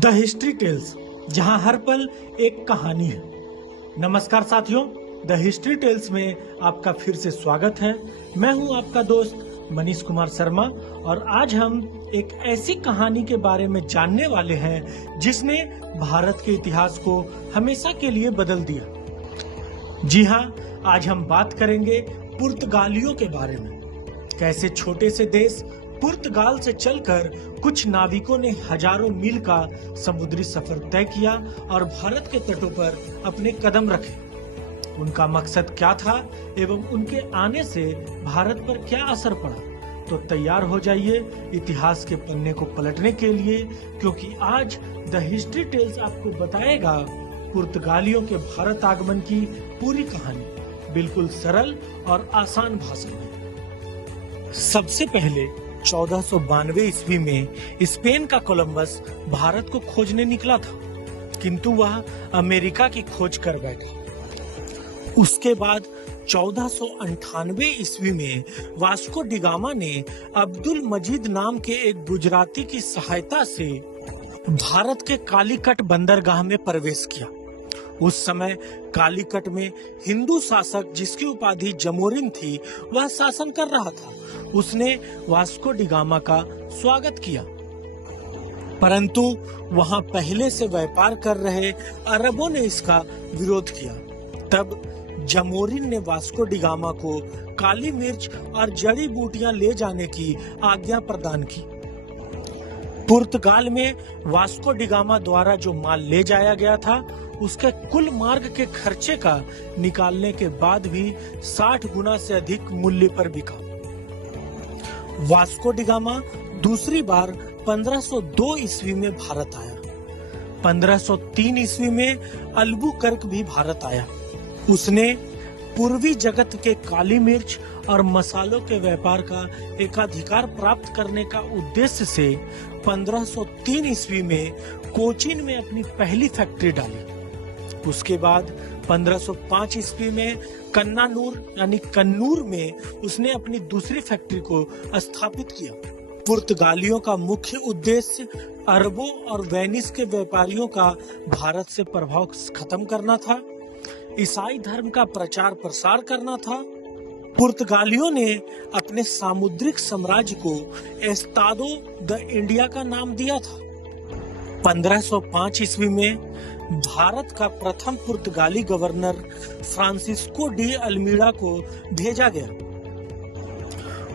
The history tales, जहां हर पल एक कहानी है। नमस्कार साथियों, द हिस्ट्री टेल्स में आपका फिर से स्वागत है। मैं हूं आपका दोस्त मनीष कुमार शर्मा और आज हम एक ऐसी कहानी के बारे में जानने वाले हैं जिसने भारत के इतिहास को हमेशा के लिए बदल दिया। जी हां, आज हम बात करेंगे पुर्तगालियों के बारे में। कैसे छोटे से देश पुर्तगाल से चलकर कुछ नाविकों ने हजारों मील का समुद्री सफर तय किया और भारत के तटों पर अपने कदम रखे। उनका मकसद क्या था एवं उनके आने से भारत पर क्या असर पड़ा? तो तैयार हो जाइए इतिहास के पन्ने को पलटने के लिए, क्योंकि आज द हिस्ट्री टेल्स आपको बताएगा पुर्तगालियों के भारत आगमन की पूरी कहानी, बिल्कुल सरल और आसान भाषा में। सबसे पहले 1492 ईस्वी में स्पेन का कोलंबस भारत को खोजने निकला था, किंतु वह अमेरिका की खोज कर बैठा। उसके बाद 1498 ईस्वी में वास्को डिगामा ने अब्दुल मजीद नाम के एक गुजराती की सहायता से भारत के कालीकट बंदरगाह में प्रवेश किया। उस समय कालीकट में हिंदू शासक, जिसकी उपाधि जमोरिन थी, वह शासन कर रहा था। उसने वास्को डिगामा का स्वागत किया, परंतु वहां पहले से व्यापार कर रहे अरबों ने इसका विरोध किया। तब जमोरिन ने वास्को डिगामा को काली मिर्च और जड़ी बूटियां ले जाने की आज्ञा प्रदान की। पुर्तगाल में वास्को डिगामा द्वारा जो माल ले जाया गया था, उसके कुल मार्ग के खर्चे का निकालने के बाद भी 60 गुना से अधिक मूल्य पर बिका। वास्को डिगामा दूसरी बार 1502 ईस्वी में भारत आया। 1503 ईस्वी में अल्बुकर्क भी भारत आया। उसने पूर्वी जगत के काली मिर्च और मसालों के व्यापार का एकाधिकार प्राप्त करने का उद्देश्य से 1503 ईस्वी में कोचीन में अपनी पहली फैक्ट्री डाली। उसके बाद 1505 ईस्वी में कन्नानूर यानी कन्नूर में उसने अपनी दूसरी फैक्ट्री को स्थापित किया। पुर्तगालियों का मुख्य उद्देश्य अरबों और वेनिस के व्यापारियों का भारत से प्रभाव खत्म करना था, ईसाई धर्म का प्रचार प्रसार करना था। पुर्तगालियों ने अपने सामुद्रिक साम्राज्य को एस्तादो द इंडिया का नाम दिया था। 1505 ईस्वी में भारत का प्रथम पुर्तगाली गवर्नर फ्रांसिस्को डी अल्मीड़ा को भेजा गया।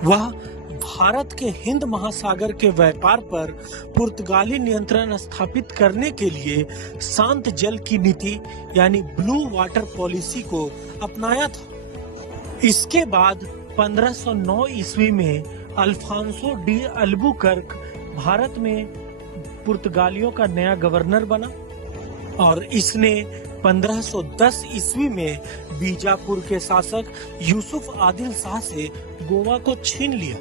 वह भारत के हिंद महासागर के व्यापार पर पुर्तगाली नियंत्रण स्थापित करने के लिए शांत जल की नीति यानी ब्लू वाटर पॉलिसी को अपनाया था। इसके बाद 1509 ईस्वी में अल्फांसो डी अल्बुकर्क भारत में पुर्तगालियों का नया गवर्नर बना और इसने 1510 ईस्वी में बीजापुर के शासक यूसुफ आदिल शाह से गोवा को छीन लिया।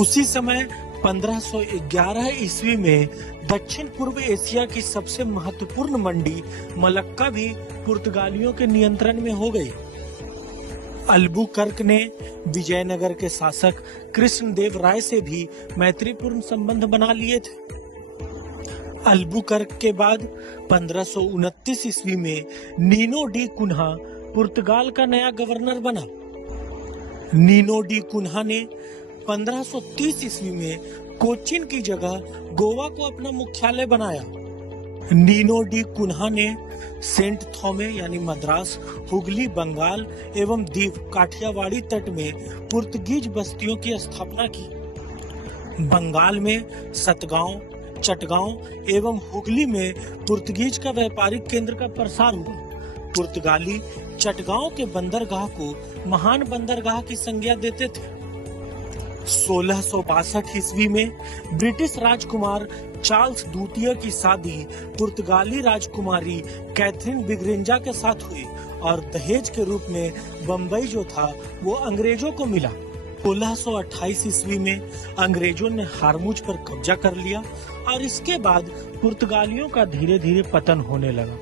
उसी समय 1511 ईस्वी में दक्षिण पूर्व एशिया की सबसे महत्वपूर्ण मंडी मलक्का भी पुर्तगालियों के नियंत्रण में हो गई। अल्बुकर्क ने विजयनगर के शासक कृष्णदेव राय से भी मैत्रीपूर्ण संबंध बना लिए थे। अल्बुकर्क के बाद 1529 ईस्वी में नीनो डी कुन्हा पुर्तगाल का नया गवर्नर बना। नीनो डी कुन्हा ने 1530 ईस्वी में कोचीन की जगह गोवा को अपना मुख्यालय बनाया। नीनो डी कुन्हा ने सेंट थॉमे यानी मद्रास, हुगली, बंगाल एवं दीव काठियावाड़ी तट में पुर्तगीज बस्तियों की स्थापना की। बंगाल में सतगांव, चटगांव एवं हुगली में पुर्तगीज का व्यापारिक केंद्र का प्रसार हुआ। पुर्तगाली चटगांव के बंदरगाह को महान बंदरगाह की संज्ञा देते थे। 1662 ईस्वी में ब्रिटिश राजकुमार चार्ल्स द्वितीय की शादी पुर्तगाली राजकुमारी कैथरीन बिग्रेंजा के साथ हुई और दहेज के रूप में बम्बई जो था वो अंग्रेजों को मिला। 1628 ईस्वी में अंग्रेजों ने हारमुज पर कब्जा कर लिया और इसके बाद पुर्तगालियों का धीरे धीरे पतन होने लगा।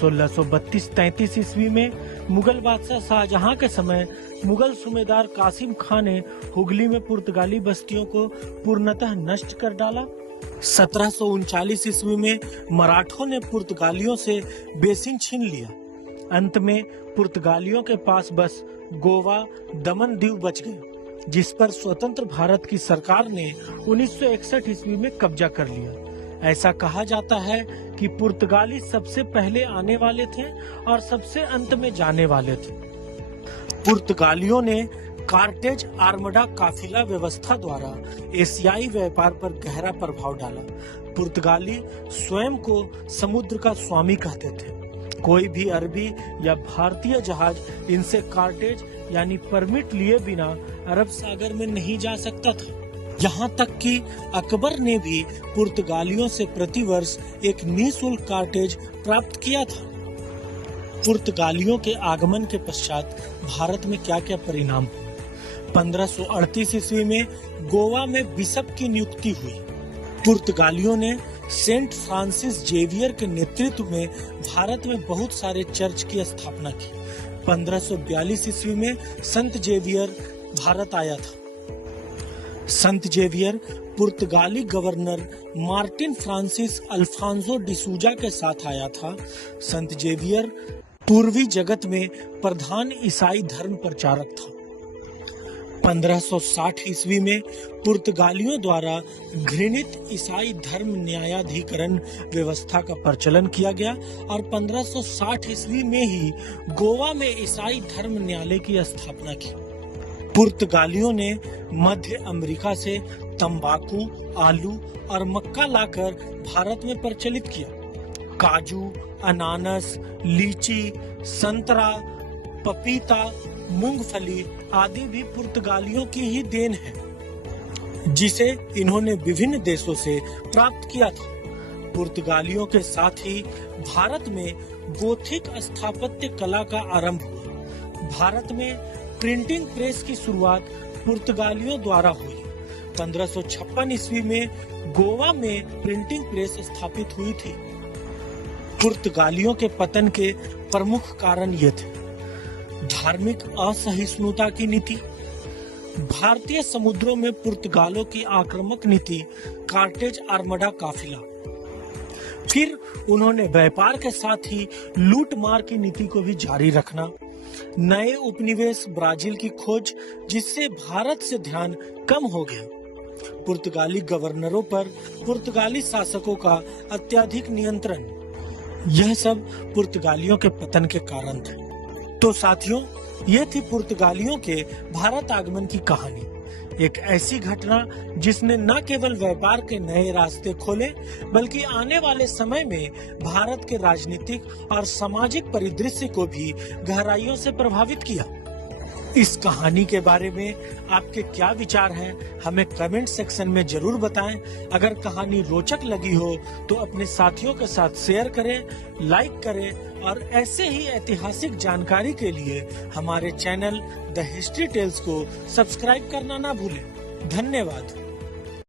1632-33 ईस्वी में मुगल बादशाह शाहजहां के समय मुगल सूबेदार कासिम खां ने हुगली में पुर्तगाली बस्तियों को पूर्णतः नष्ट कर डाला 1739 ईस्वी में मराठों ने पुर्तगालियों से बेसिन छीन लिया। अंत में पुर्तगालियों के पास बस गोवा, दमन दीव बच गए, जिस पर स्वतंत्र भारत की सरकार ने 1961 ईस्वी में कब्जा कर लिया। ऐसा कहा जाता है कि पुर्तगाली सबसे पहले आने वाले थे और सबसे अंत में जाने वाले थे। पुर्तगालियों ने कार्टेज आर्मडा काफिला व्यवस्था द्वारा एशियाई व्यापार पर गहरा प्रभाव डाला। पुर्तगाली स्वयं को समुद्र का स्वामी कहते थे। कोई भी अरबी या भारतीय जहाज इनसे कार्टेज यानी परमिट लिए बिना अरब सागर में नहीं जा सकता था। यहाँ तक कि अकबर ने भी पुर्तगालियों से प्रतिवर्ष एक निःशुल्क कार्टेज प्राप्त किया था। पुर्तगालियों के आगमन के पश्चात भारत में क्या क्या परिणाम हुए? 1538 ईस्वी में गोवा में बिशप की नियुक्ति हुई। पुर्तगालियों ने सेंट फ्रांसिस जेवियर के नेतृत्व में भारत में बहुत सारे चर्च की स्थापना की। 1542 ईस्वी में संत जेवियर भारत आया था। संत जेवियर पुर्तगाली governor Martin Francis Alfonso D'Souza के साथ आया था। संत जेवियर पूर्वी जगत में प्रधान ईसाई धर्म प्रचारक था। 1560 ईस्वी में पुर्तगालियों द्वारा घृणित ईसाई धर्म न्यायाधिकरण व्यवस्था का प्रचलन किया गया और 1560 ईस्वी में ही गोवा में ईसाई धर्म न्यायालय की स्थापना की। पुर्तगालियों ने मध्य अमेरिका से तंबाकू, आलू और मक्का लाकर भारत में प्रचलित किया। काजू, अनानास, लीची, संतरा, पपीता, मूंगफली आदि भी पुर्तगालियों की ही देन है, जिसे इन्होंने विभिन्न देशों से प्राप्त किया था। पुर्तगालियों के साथ ही भारत में गोथिक स्थापत्य कला का आरंभ हुआ। भारत में प्रिंटिंग प्रेस की शुरुआत पुर्तगालियों द्वारा हुई। 1556 ईस्वी में गोवा में प्रिंटिंग प्रेस स्थापित हुई थी। पुर्तगालियों के पतन के प्रमुख कारण ये थे: धार्मिक असहिष्णुता की नीति, भारतीय समुद्रों में पुर्तगालों की आक्रामक नीति, कार्टेज आर्मडा काफिला। फिर उन्होंने व्यापार के साथ ही लूटमार की नीति को भी जारी रखना, नए उपनिवेश ब्राजील की खोज, जिससे भारत से ध्यान कम हो गया, पुर्तगाली गवर्नरों पर पुर्तगाली शासकों का अत्यधिक नियंत्रण, यह सब पुर्तगालियों के पतन के कारण थे। तो साथियों, ये थी पुर्तगालियों के भारत आगमन की कहानी। एक ऐसी घटना जिसने न केवल व्यापार के नए रास्ते खोले, बल्कि आने वाले समय में भारत के राजनीतिक और सामाजिक परिदृश्य को भी गहराइयों से प्रभावित किया। इस कहानी के बारे में आपके क्या विचार हैं, हमें कमेंट सेक्शन में जरूर बताएं। अगर कहानी रोचक लगी हो तो अपने साथियों के साथ शेयर करें, लाइक करें और ऐसे ही ऐतिहासिक जानकारी के लिए हमारे चैनल द हिस्ट्री टेल्स को सब्सक्राइब करना ना भूलें। धन्यवाद।